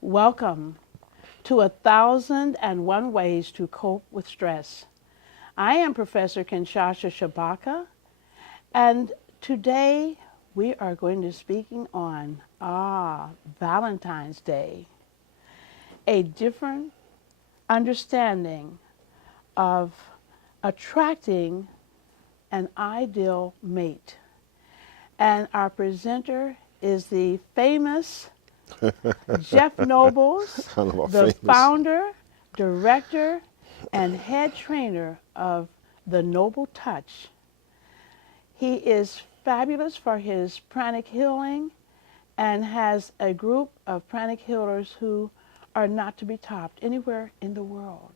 Welcome to 1,001 Ways to Cope with Stress. I am Professor Kenshasa Shabaka, and today we are going to be speaking on Valentine's Day, a different understanding of attracting an ideal mate. And our presenter is the famous Jeff Nobles, the founder, director, and head trainer of the Noble Touch. He is fabulous for his pranic healing and has a group of pranic healers who are not to be topped anywhere in the world.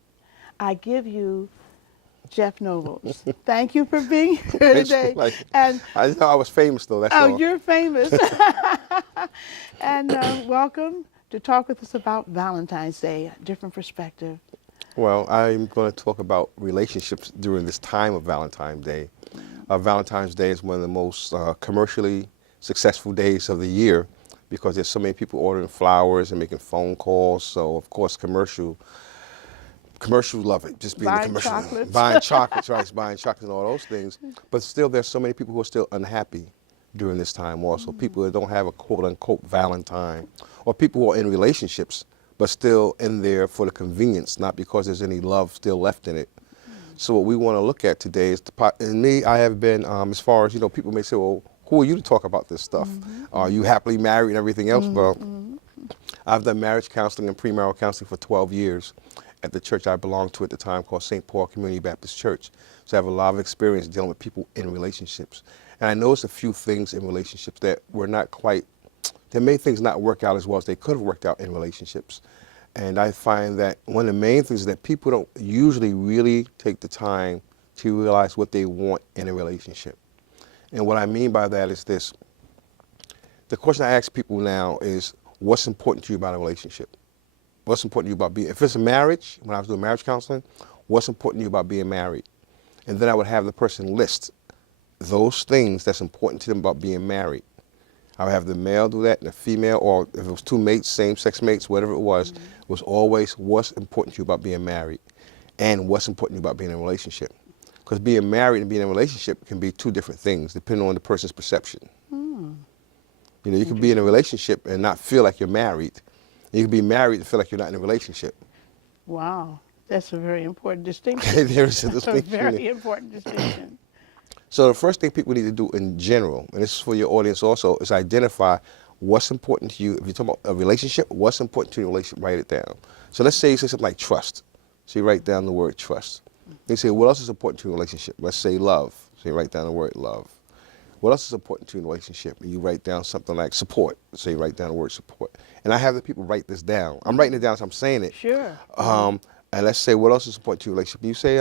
I give you Jeff Nobles. Thank you for being here today. And I know I was famous though, that's all. Oh, you're famous. And welcome to talk with us about Valentine's Day, a different perspective. Well, I'm going to talk about relationships during this time of Valentine's Day. Valentine's Day is one of the most commercially successful days of the year because there's so many people ordering flowers and making phone calls. So, of course, commercials love it, just being buying the commercial. Chocolates. Buying chocolates, right, buying chocolates and all those things. But still, there's so many people who are still unhappy during this time also. People that don't have a quote-unquote Valentine, or people who are in relationships but still in there for the convenience, not because there's any love still left in it. So what we want to look at today is, and me, I have been, as far as, people may say, well, who are you to talk about this stuff? Are you happily married and everything else? Well, I've done marriage counseling and premarital counseling for 12 years at the church I belonged to at the time called St. Paul Community Baptist Church. So I have a lot of experience dealing with people in relationships. And I noticed a few things in relationships that were not quite, that made things not work out as well as they could have worked out in relationships. And I find that one of the main things is that people don't usually really take the time to realize what they want in a relationship. And what I mean by that is this. The question I ask people now is, what's important to you about a relationship? What's important to you about being, if it's a marriage, when I was doing marriage counseling, what's important to you about being married? And then I would have the person list those things that's important to them about being married. I would have the male do that and the female, or if it was two mates, same-sex mates, whatever it was always what's important to you about being married and what's important to you about being in a relationship. Because being married and being in a relationship can be two different things depending on the person's perception. You can be in a relationship and not feel like you're married. You can be married and feel like you're not in a relationship. Wow, that's a very important distinction. There is a distinction. A very important distinction. So the first thing people need to do in general, and this is for your audience also, is identify what's important to you. If you're talking about a relationship, what's important to your relationship, write it down. So let's say you say something like trust. So you write down the word trust. They say, what else is important to your relationship? Let's say love. So you write down the word love. What else is important to your relationship? And you write down something like support. So you write down the word support. And I have the people write this down. I'm writing it down as I'm saying it. Sure. And let's say, what else is important to your relationship? You say,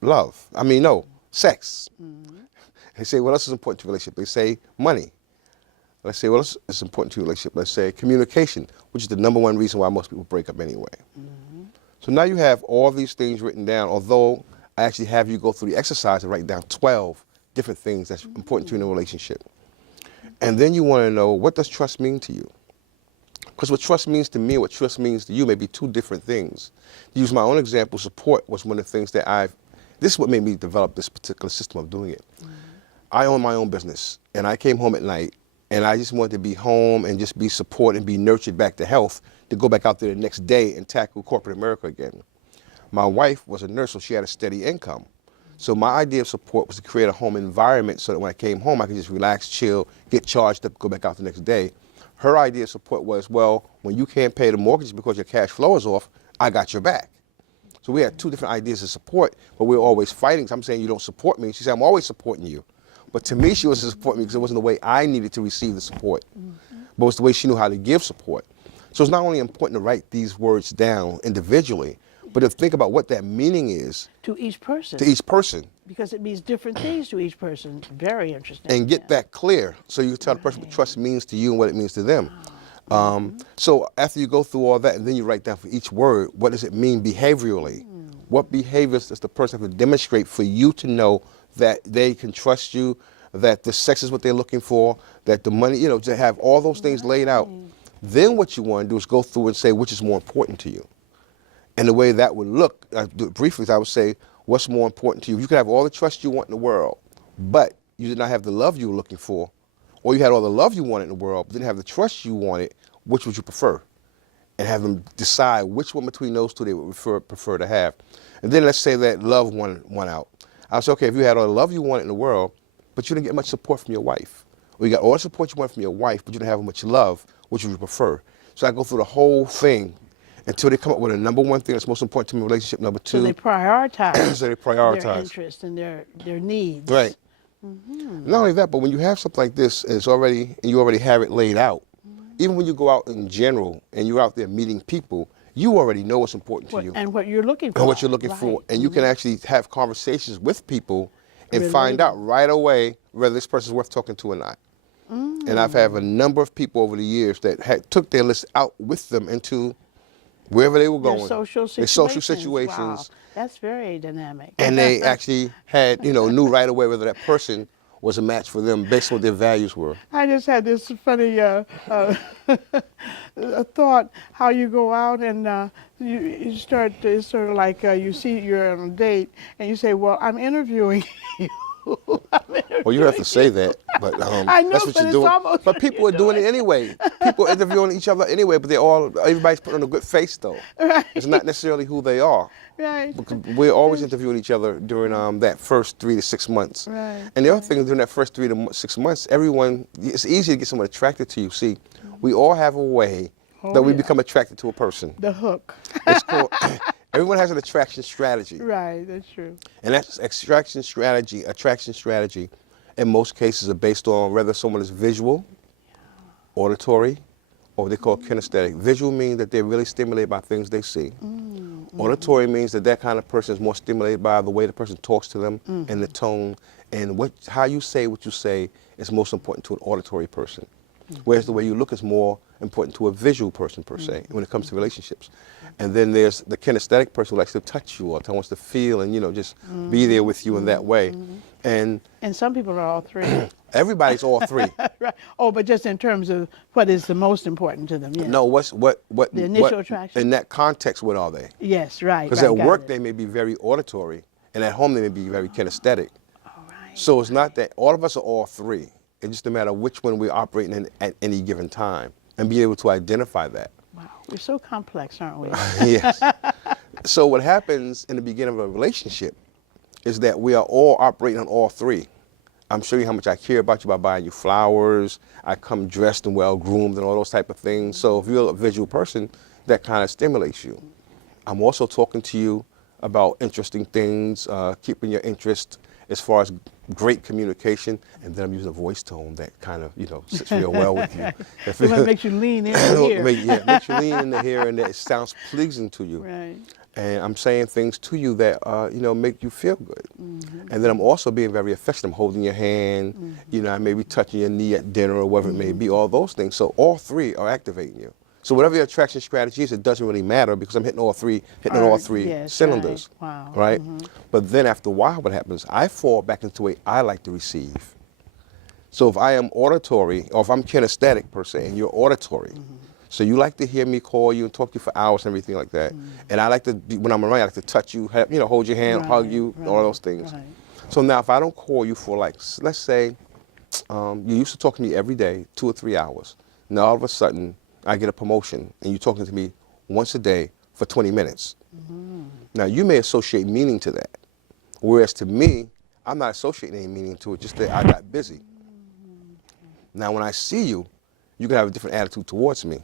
love. Sex. They say, what else is important to your relationship? They say, money. Let's say, what else is important to your relationship? Let's say, communication, which is the #1 reason why most people break up anyway. So now you have all these things written down, although I actually have you go through the exercise and write down 12 different things that's important to you in a relationship. And then you want to know, what does trust mean to you? Because what trust means to me and what trust means to you may be two different things. To use my own example, support was one of the things that this is what made me develop this particular system of doing it. I own my own business, and I came home at night, and I just wanted to be home and just be supported and be nurtured back to health to go back out there the next day and tackle corporate America again. My wife was a nurse, so she had a steady income. So my idea of support was to create a home environment so that when I came home, I could just relax, chill, get charged up, go back out the next day. Her idea of support was, well, when you can't pay the mortgage because your cash flow is off, I got your back. So we had two different ideas of support, but we were always fighting. So I'm saying, you don't support me. She said, I'm always supporting you. But to me, she wasn't supporting me because it wasn't the way I needed to receive the support. But it was the way she knew how to give support. So it's not only important to write these words down individually, but to think about what that meaning is To each person. to each person Because it means different things to each person. Very interesting. and get yeah. that clear so you can tell the person what trust means to you and what it means to them. So after you go through all that and then you write down for each word, what does it mean behaviorally? What behaviors does the person have to demonstrate for you to know that they can trust you, that the sex is what they're looking for, that the money, to have all those things laid out. Then what you want to do is go through and say which is more important to you. And the way that would look, briefly, I would say, what's more important to you? You could have all the trust you want in the world, but you did not have the love you were looking for, or you had all the love you wanted in the world, but didn't have the trust you wanted. Which would you prefer? And have them decide which one between those two they would prefer to have. And then let's say that love won out. I would say, okay, if you had all the love you wanted in the world, but you didn't get much support from your wife, or you got all the support you wanted from your wife, but you didn't have much love, which would you prefer? So I go through the whole thing until they come up with a number one thing that's most important to me in a relationship, number two. So they prioritize, So they prioritize their interests and their needs. Right. Not only that, but when you have something like this and you already have it laid out, even when you go out in general and you're out there meeting people, you already know what's important to you. And what you're looking for. And what you're looking for. And you can actually have conversations with people and find out right away whether this person's worth talking to or not. And I've had a number of people over the years that took their list out with them into wherever they were going. Their social situations. Their social situations. Wow. That's very dynamic. And they actually had, knew right away whether that person was a match for them based on what their values were. I just had this funny a thought, how you go out and you start, it's sort of like you see you're on a date and you say, well, I'm interviewing you. Well, you have to say that, but I know, that's what but you're it's doing. almost But like people you're are doing it doing anyway. People are interviewing each other anyway, but everybody's putting on a good face though. Right. It's not necessarily who they are. Right. Because we're always interviewing each other during that first 3 to 6 months. Right. And the other thing is during that first 3 to 6 months, it's easy to get someone attracted to you. See, we all have a way that we become attracted to a person. The hook. It's called, everyone has an attraction strategy. Right, that's true. And that's attraction strategy, in most cases are based on whether someone is visual, auditory, or what they call kinesthetic. Visual means that they're really stimulated by things they see. Auditory means that kind of person is more stimulated by the way the person talks to them and the tone, and how you say what you say is most important to an auditory person. Whereas the way you look is more important to a visual person per se when it comes to relationships. And then there's the kinesthetic person who likes to touch you or wants to feel and just be there with you in that way. And some people are all three. everybody's all three. Right. Oh, but just in terms of what is the most important to them. Yes. No, what The initial attraction? In that context, what are they? Yes, right. Because at work they may be very auditory, and at home they may be very kinesthetic. All right. So it's not that all of us are all three. It's just a matter of which one we're operating in at any given time, and be able to identify that. Wow, we're so complex, aren't we? Yes. So what happens in the beginning of a relationship is that we are all operating on all three. I'm showing you how much I care about you by buying you flowers. I come dressed and well groomed and all those type of things. So if you're a visual person, that kind of stimulates you. I'm also talking to you about interesting things, keeping your interest as far as great communication, and then I'm using a voice tone that kind of, sits real well with you. It makes you lean in here. It makes you lean in the here, and it sounds pleasing to you. Right. And I'm saying things to you that, make you feel good. And then I'm also being very affectionate. I'm holding your hand, I may be touching your knee at dinner or whatever it may be, all those things. So all three are activating you. So whatever your attraction strategy is, it doesn't really matter because I'm hitting all three Yes, cylinders. Right. Wow. Right? But then after a while, what happens? I fall back into the way I like to receive. So if I am auditory, or if I'm kinesthetic per se, and you're auditory, so you like to hear me call you and talk to you for hours and everything like that. And I like to, when I'm around, I like to touch you, hold your hand, hug you, all those things. Right. So now if I don't call you for let's say, you used to talk to me every day, 2 or 3 hours. Now all of a sudden, I get a promotion and you're talking to me once a day for 20 minutes. Now you may associate meaning to that. Whereas to me, I'm not associating any meaning to it, just that I got busy. Now when I see you, you can have a different attitude towards me.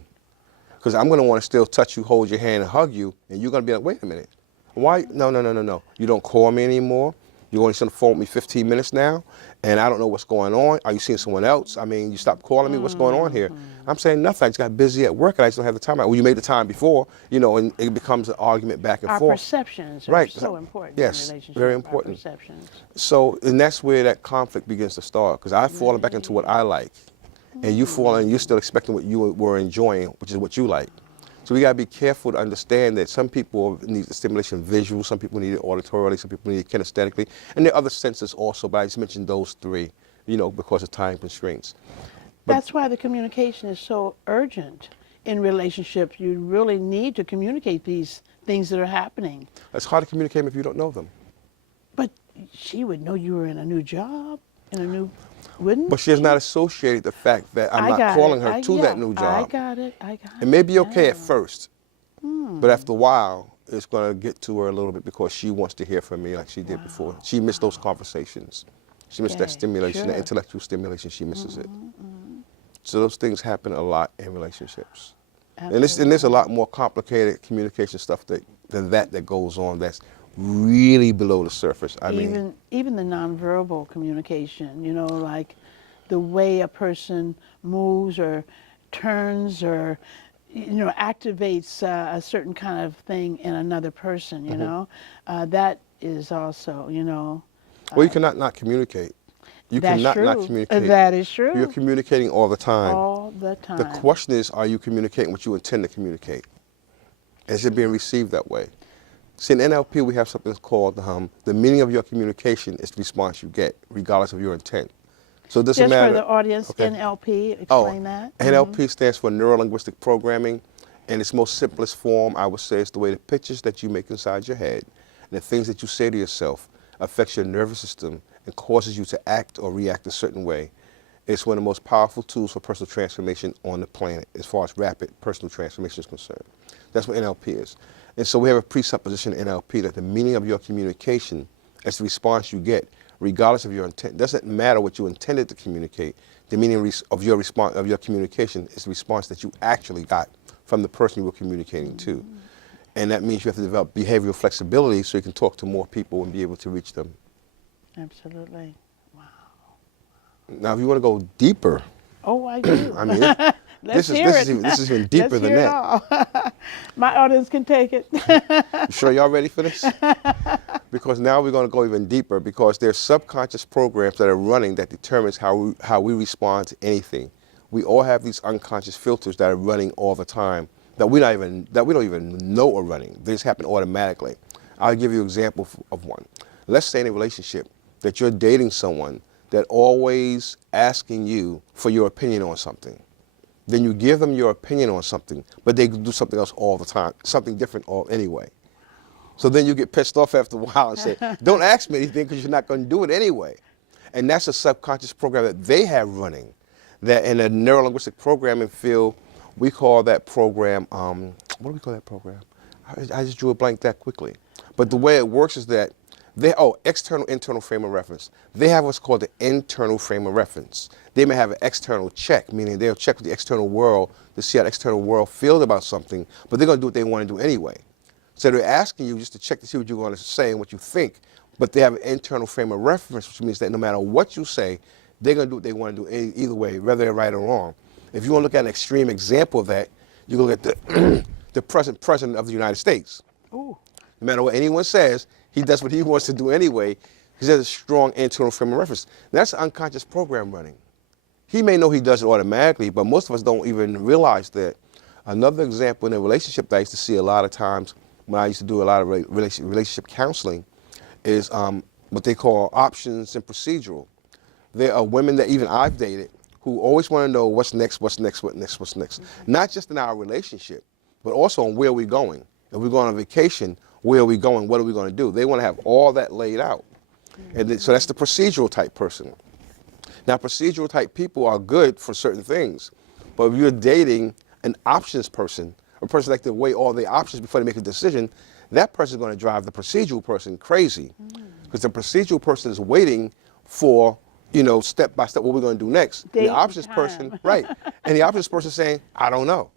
Because I'm going to want to still touch you, hold your hand, and hug you, and you're going to be like, wait a minute. Why? No. You don't call me anymore. You're only on the phone with me 15 minutes now, and I don't know what's going on. Are you seeing someone else? I mean, you stopped calling me. What's going on here? I'm saying nothing. I just got busy at work, and I just don't have the time. Well, you made the time before, you know, and it becomes an argument back and Our forth. perceptions are Right. so important Yes, in relationship. very Our important. perceptions. So, and that's where that conflict begins to start, because I've fallen back into what I like, and you fall and you're still expecting what you were enjoying, which is what you like. So we gotta be careful to understand that some people need the stimulation visual, some people need it auditorily, some people need it kinesthetically, and there are other senses also, but I just mentioned those three, you know, because of time constraints. But That's why the communication is so urgent in relationships. You really need to communicate these things that are happening. it's hard to communicate if you don't know them. But she would know you were in a new job, in a new, wouldn't But she has not associated the fact that I'm I not got calling it. her to that new job. I got it. I got it. It may be okay Yeah. at first, but after a while, it's going to get to her a little bit because she wants to hear from me like she did before. She missed those conversations. She missed that Okay, stimulation, that sure. intellectual stimulation. She misses it. So those things happen a lot in relationships. And there's a lot more complicated communication stuff than that goes on that's really below the surface. I mean, Even the nonverbal communication, you know, like the way a person moves or turns or, you know, activates a certain kind of thing in another person, you know, that is also, you know. well, you cannot not communicate. You That's cannot not true. communicate. That is true. You're communicating all the time. All the time. The question is, are you communicating what you intend to communicate? Is it being received that way? See, in NLP, we have something called the meaning of your communication is the response you get, regardless of your intent. So it doesn't Just matter. for the audience, Okay. NLP, explain that. NLP stands for Neuro-Linguistic Programming. In its most simplest form, I would say it's the way the pictures that you make inside your head and the things that you say to yourself affects your nervous system and causes you to act or react a certain way. It's one of the most powerful tools for personal transformation on the planet as far as rapid personal transformation is concerned. That's what NLP is. And so we have a presupposition in NLP that the meaning of your communication is the response you get, regardless of your intent. It doesn't matter what you intended to communicate. The meaning of your response of your communication is the response that you actually got from the person you were communicating to. And that means you have to develop behavioral flexibility so you can talk to more people and be able to reach them. Absolutely. Wow. Now, if you want to go deeper, Oh, I do. I mean, Let's this hear it. is even deeper Let's than hear it that. all. My audience can take it. You sure y'all ready for this? Because now we're going to go even deeper because there's subconscious programs that are running that determines how we respond to anything. We all have these unconscious filters that are running all the time that we don't even know are running. They just happen automatically. I'll give you an example of one. Let's say in a relationship that you're dating someone that always asking you for your opinion on something. Then you give them your opinion on something, but they do something else all the time, something different all anyway. So then you get pissed off after a while and say, don't ask me anything because you're not going to do it anyway. And that's a subconscious program that they have running. That in a neuro-linguistic programming field, we call that program, what do we call that program? I just drew a blank that quickly. But the way it works is that external, internal frame of reference. They have what's called the internal frame of reference. They may have an external check, meaning they'll check with the external world to see how the external world feels about something, but they're going to do what they want to do anyway. So they're asking you just to check to see what you're going to say and what you think, but they have an internal frame of reference, which means that no matter what you say, they're going to do what they want to do either way, whether they're right or wrong. If you want to look at an extreme example of that, you can look at the present president of the United States. Ooh. No matter what anyone says, he does what he wants to do anyway because there's a strong internal frame of reference. That's an unconscious program running. He may know he does it automatically, but most of us don't even realize that. Another example in a relationship that I used to see a lot of times when I used to do a lot of relationship counseling is what they call options and procedural. There are women that even I've dated who always want to know what's next, what's next, what's next, what's next. Mm-hmm. Not just in our relationship, but also on where we're going. If we're going on vacation, where are we going? What are we going to do? They want to have all that laid out. Mm-hmm. And so that's the procedural type person. Now, procedural type people are good for certain things, but if you're dating an options person, a person like to weigh all the options before they make a decision, that person is going to drive the procedural person crazy. Because the procedural person is waiting for, step by step what we're going to do next. And the options person, right. And the options person saying, I don't know.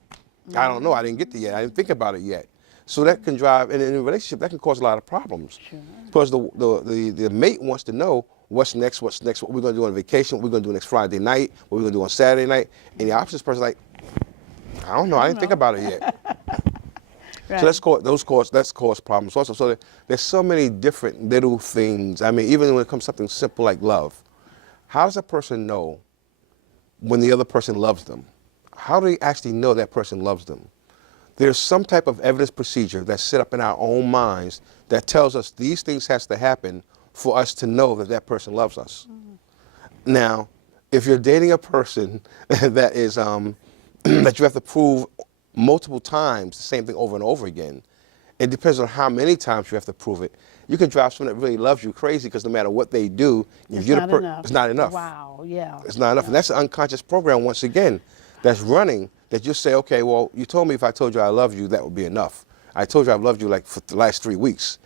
I don't know. I didn't get there yet. I didn't think about it yet. So that can drive, and in a relationship, that can cause a lot of problems. Sure. Because the mate wants to know what's next, what we're going to do on vacation, what we're going to do next Friday night, what we're going to do on Saturday night. And the opposite person's like, I don't know, I didn't think about it yet. Right. So that's cause problems also. So there's so many different little things. I mean, even when it comes to something simple like love, how does a person know when the other person loves them? How do they actually know that person loves them? There's some type of evidence procedure that's set up in our own minds that tells us these things has to happen for us to know that that person loves us. Now, if you're dating a person that is that you have to prove multiple times the same thing over and over again, it depends on how many times you have to prove it. You can drive someone that really loves you crazy because no matter what they do, it's not enough. It's not enough. Wow, yeah. It's not enough. And that's an unconscious program, once again, that's running, that you say, okay, well, you told me if I told you I love you, that would be enough. I told you I've loved you like for the last 3 weeks.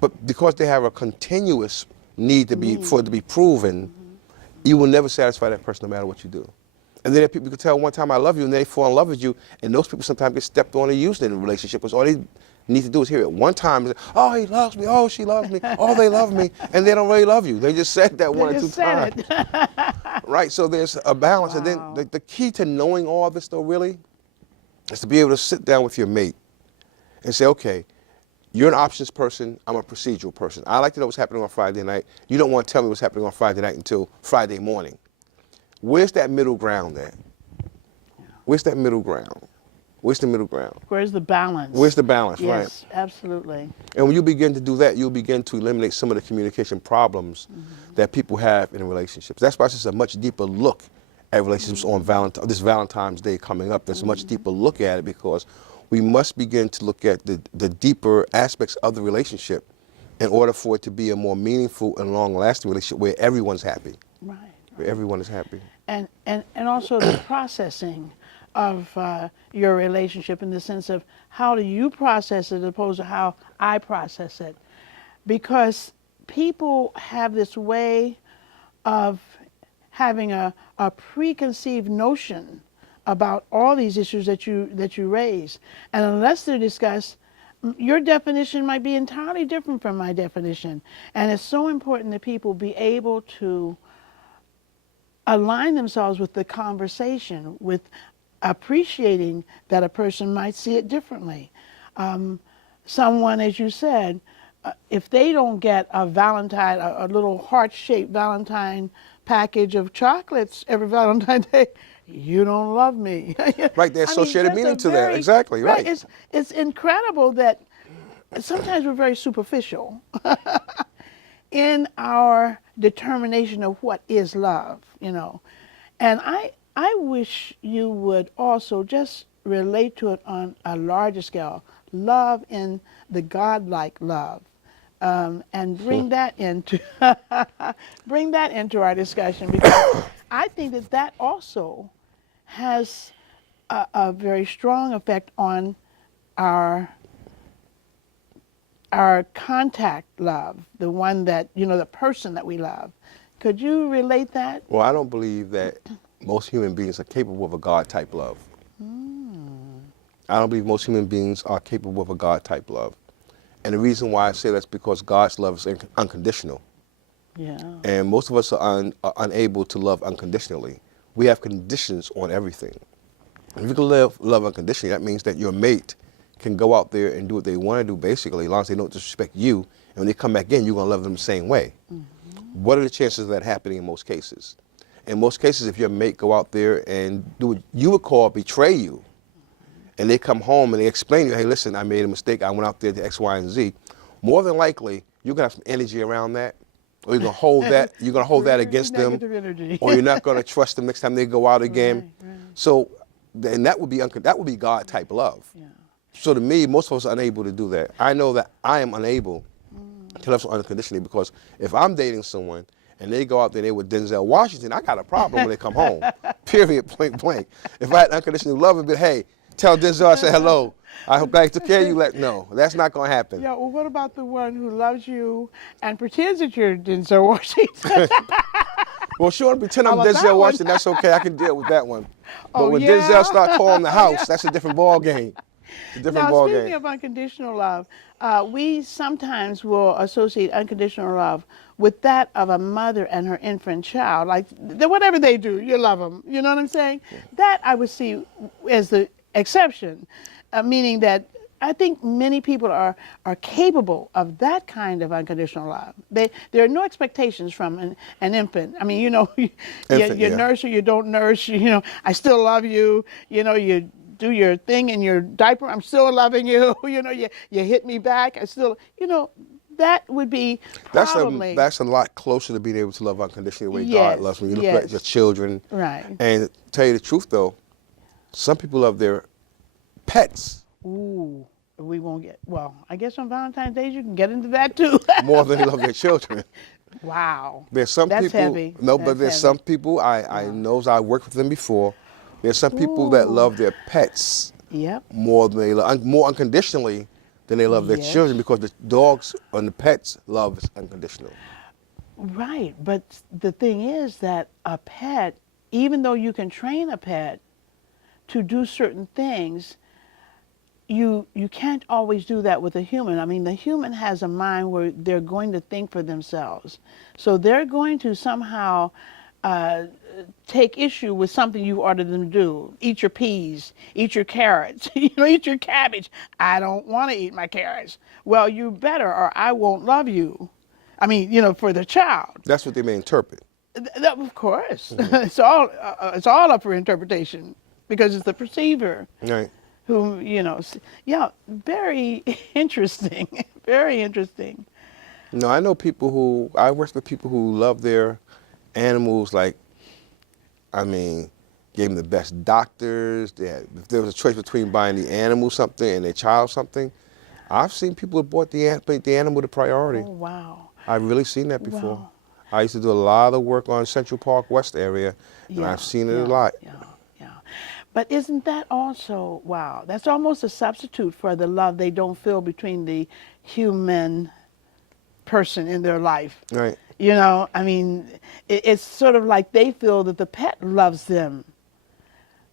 But because they have a continuous need to be, for it to be proven, you will never satisfy that person no matter what you do. And then people can tell one time I love you and they fall in love with you, and those people sometimes get stepped on and used in a relationship because all they need to do is hear it one time and say, oh, he loves me, oh, she loves me, oh, they love me, and they don't really love you. They just said that one or two times. Right, so there's a balance. Wow. And then the key to knowing all this though really is to be able to sit down with your mate and say, okay, you're an options person, I'm a procedural person. I like to know what's happening on Friday night. You don't want to tell me what's happening on Friday night until Friday morning. Where's that middle ground at? Where's that middle ground? Where's the middle ground? Where's the balance? Where's the balance, right? Yes, absolutely. And when you begin to do that, you'll begin to eliminate some of the communication problems that people have in relationships. That's why it's just a much deeper look at relationships on this Valentine's Day coming up. There's a much deeper look at it because we must begin to look at the deeper aspects of the relationship in order for it to be a more meaningful and long-lasting relationship where everyone's happy. Right. Where everyone is happy. And also the processing of your relationship in the sense of how do you process it as opposed to how I process it. Because people have this way of having a preconceived notion about all these issues that you raise. And unless they're discussed, your definition might be entirely different from my definition. And it's so important that people be able to align themselves with the conversation, with appreciating that a person might see it differently. Someone, as you said, if they don't get a Valentine, a little heart-shaped Valentine package of chocolates every Valentine's Day, you don't love me. Right, there's associated meaning to that. Exactly, right. It's incredible that sometimes we're very superficial in our determination of what is love, you know. And I wish you would also just relate to it on a larger scale, love in the godlike love, and bring that into bring that into our discussion, because I think that also has a very strong effect on our contact love, the one that, you know, the person that we love. Could you relate that? Well, I don't believe that most human beings are capable of a God-type love. I don't believe most human beings are capable of a God-type love. And the reason why I say that's because God's love is unconditional. Yeah. And most of us are unable to love unconditionally. We have conditions on everything. If you can love unconditionally, that means that your mate can go out there and do what they want to do, basically, as long as they don't disrespect you. And when they come back in, you're going to love them the same way. What are the chances of that happening in most cases? In most cases, if your mate go out there and do what you would call betray you, and they come home and they explain to you, hey, listen, I made a mistake, I went out there to X, Y, and Z, more than likely, you're going to have some energy around that, or you're going to hold that, against them, or you're not going to trust them next time they go out again. Right. So, and that would be God-type love. Yeah. So to me, most of us are unable to do that. I know that I am unable to love someone unconditionally, because if I'm dating someone and they go out there and they with Denzel Washington, I got a problem when they come home. Period, point blank. If I had unconditional love, it'd be, hey, tell Denzel I said hello. I hope I took care of you. No, that's not going to happen. Yeah, well, what about the one who loves you and pretends that you're Denzel Washington? Well, sure, pretend I'm Denzel Washington, that's okay. I can deal with that one. But when Denzel starts calling the house, that's a different ball game. It's a different Now, ball speaking game. of unconditional love, we sometimes will associate unconditional love with that of a mother and her infant child. Like whatever they do, you love them. You know what I'm saying? That I would see as the exception, meaning that I think many people are capable of that kind of unconditional love. There are no expectations from an infant. I mean, you, Infant, you yeah. nurse or you don't nurse. I still love you. You do your thing in your diaper. I'm still loving you. You hit me back. I still, that would be probably That's a lot closer to being able to love unconditionally the way God loves. yes, When you look at your yes, children, right. and tell you the truth though, some people love their pets Ooh, we won't get. Well, I guess on Valentine's Day you can get into that too. more than they love their children. Wow, There's some that's people, heavy. no, but That's there's some heavy. people I Wow. know, I worked with them before. There's some people that Ooh. love their pets Yep. more than more unconditionally than they love their children, Yes. because the dogs and the pets love is unconditional. Right, but the thing is that a pet, even though you can train a pet to do certain things, you can't always do that with a human. I mean, the human has a mind where they're going to think for themselves. So they're going to somehow uh, take issue with something you ordered them to do. Eat your peas, eat your carrots, eat your cabbage. I don't want to eat my carrots. Well, you better, or I won't love you. I mean, for the child. That's what they may interpret. Of course, it's all up for interpretation because it's the perceiver Right. who yeah, very interesting, very interesting. No, I work with people who love their animals like, I mean, gave them the best doctors. If there was a choice between buying the animal something and their child something, I've seen people who bought the animal the priority. Oh wow, I've really seen that before. wow, I used to do a lot of work on Central Park West area, and yeah, I've seen it a yeah, lot. yeah, yeah. But isn't that also wow? That's almost a substitute for the love they don't feel between the human person in their life. Right. I mean, it's sort of like they feel that the pet loves them,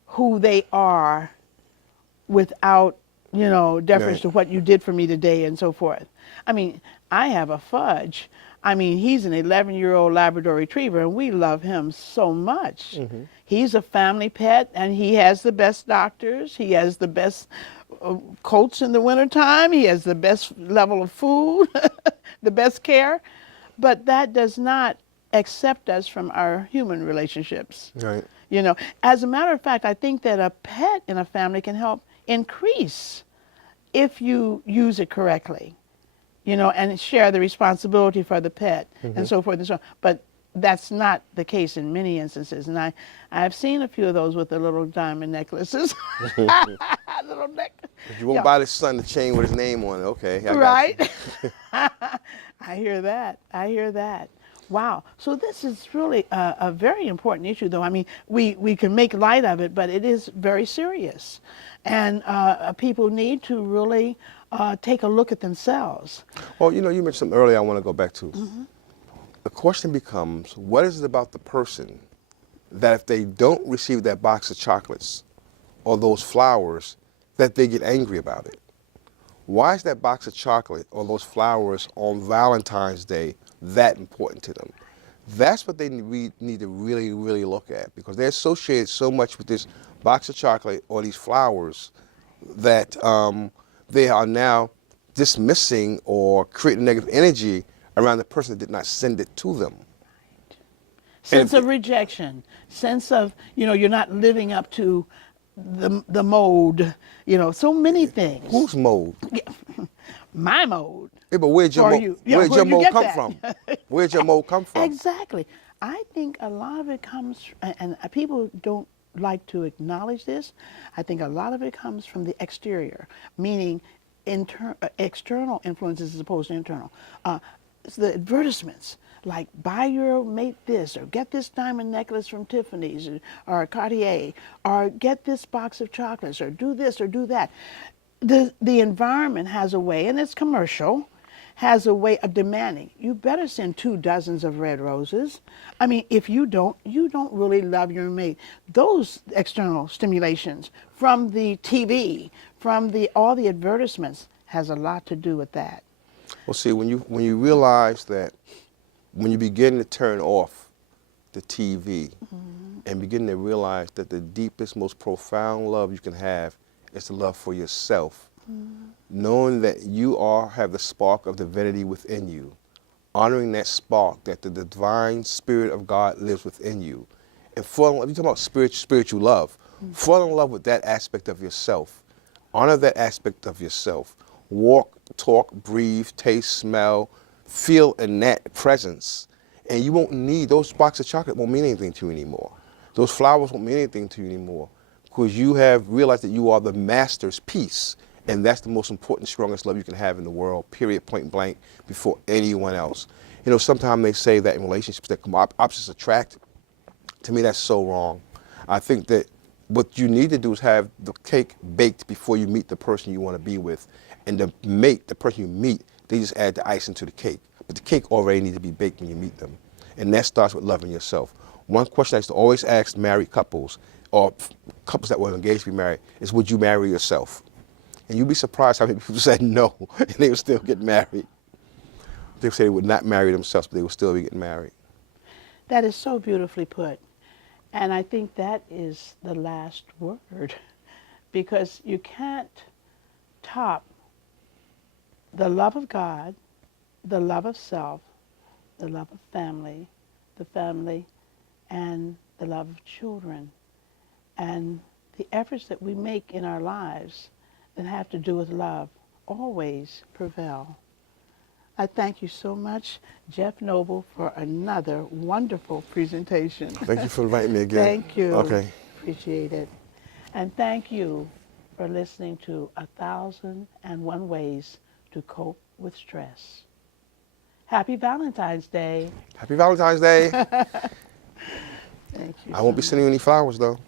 who they are, without, deference Right. to what you did for me today and so forth. I mean, I have a fudge. I mean, he's an 11-year-old Labrador Retriever, and we love him so much. He's a family pet, and he has the best doctors. He has the best coats in the wintertime. He has the best level of food, the best care. But that does not accept us from our human relationships. Right. As a matter of fact, I think that a pet in a family can help increase if you use it correctly, and share the responsibility for the pet and so forth and so on. But that's not the case in many instances. And I've seen a few of those with the little diamond necklaces. Little neck. But you won't Yeah. buy the son the chain with his name on it. Okay, I got you. Right? I hear that. I hear that. Wow. So this is really a very important issue, though. I mean, we can make light of it, but it is very serious. And people need to really take a look at themselves. Well, you mentioned something earlier I want to go back to. The question becomes, what is it about the person that if they don't receive that box of chocolates or those flowers, that they get angry about it? Why is that box of chocolate or those flowers on Valentine's Day that important to them? That's what we need to really, really look at, because they're associated so much with this box of chocolate or these flowers that they are now dismissing or creating negative energy around the person that did not send it to them. Sense of rejection, sense of, you're not living up to the mode, so many things. Whose mode? My mode. Yeah, but where'd your For mode, you. Yeah, where'd your where'd you mode get come that? from? Where'd your mode come from? Exactly. I think a lot of it comes, and people don't like to acknowledge this, I think a lot of it comes from the exterior, meaning external influences as opposed to internal. It's the advertisements, like buy your mate this, or get this diamond necklace from Tiffany's or Cartier, or get this box of chocolates, or do this or do that. The environment has a way, and it's commercial, has a way of demanding, you better send 2 dozens of red roses. I mean, if you don't really love your mate. Those external stimulations from the TV, from all the advertisements has a lot to do with that. Well, see, when you realize that when you begin to turn off the TV and begin to realize that the deepest, most profound love you can have is the love for yourself, knowing that you have the spark of divinity within you, honoring that spark, that the divine spirit of God lives within you, and fall in love. You talk about spiritual love. Fall in love with that aspect of yourself. Honor that aspect of yourself. Walk, talk, breathe, taste, smell, feel in that presence. And you won't need, those boxes of chocolate won't mean anything to you anymore. Those flowers won't mean anything to you anymore, because you have realized that you are the master's piece. And that's the most important, strongest love you can have in the world, period, point blank, before anyone else. You know, sometimes they say that in relationships that come opposites attract. To me, that's so wrong. I think that what you need to do is have the cake baked before you meet the person you want to be with. And the person you meet, they just add the icing to the cake. But the cake already needs to be baked when you meet them. And that starts with loving yourself. One question I used to always ask married couples, or couples that were engaged to be married, is, would you marry yourself? And you'd be surprised how many people said no, and they would still get married. They would say they would not marry themselves, but they would still be getting married. That is so beautifully put. And I think that is the last word, because you can't top the love of God, the love of self, the love of family, and the love of children, and the efforts that we make in our lives that have to do with love always prevail. I thank you so much, Jeff Noble, for another wonderful presentation. Thank you for inviting me again. Thank you. Okay. Appreciate it. And thank you for listening to 1001 Ways to Cope with Stress. Happy Valentine's Day. Happy Valentine's Day. Thank you. I won't be sending you any flowers, though.